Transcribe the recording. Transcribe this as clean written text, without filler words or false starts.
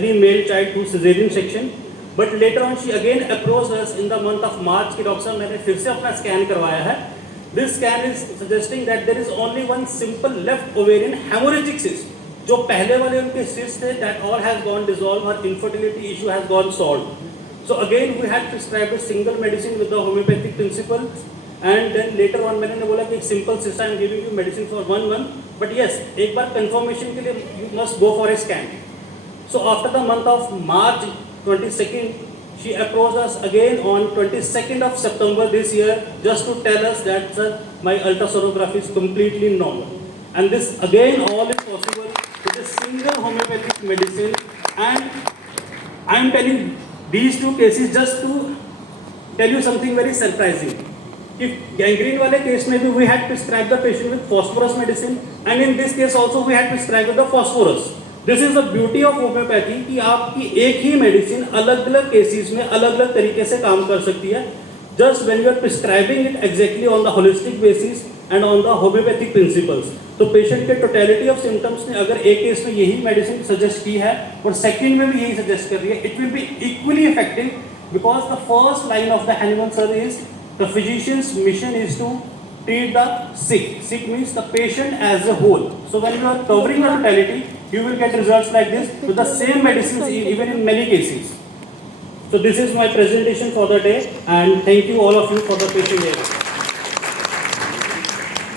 male child to cesarean section, but later on she again approached us in the month of March कि doctor साहब मैंने फिर से अपना स्कैन करवाया है. This scan is suggesting that there is only one simple left ovarian hemorrhagic cyst. जो पहले वाले उनके cyst थे, that all has gone dissolved, her infertility issue has gone solved. So again we had prescribed a single medicine with the homeopathic principle, and then later on मैंने बोला कि simple cyst I am giving you medicine for 1 month, but yes एक बार confirmation के लिए you must go for a scan. So after the month of March 22nd, she approached us again on 22nd of September this year just to tell us that sir, my ultrasonography is completely normal. And this again all is possible with a single homeopathic medicine. And I am telling these two cases just to tell you something very surprising. If gangrene वाले case में भी we had prescribed the patient with phosphorus medicine, and in this case also we had prescribed with the phosphorus. This is the beauty of homeopathy कि आपकी एक ही medicine अलग अलग cases में अलग अलग तरीके से काम कर सकती है, just when you are prescribing it exactly on the holistic basis and on the homeopathic principles. तो पेशेंट के टोटलिटी ऑफ सिम्टम्स ने अगर एक केस में यही मेडिसिन सजेस्ट की है और सेकंड में भी यही सजेस्ट कर रही है, it will be equally effective because the first line of the Hahnemann sir is the physicians mission is to treat the sick. Sick means the patient as a whole. So when you are covering the totality, you will get results like this with the same medicines even in many cases. So this is my presentation for the day, and thank you all of you for the patient hearing.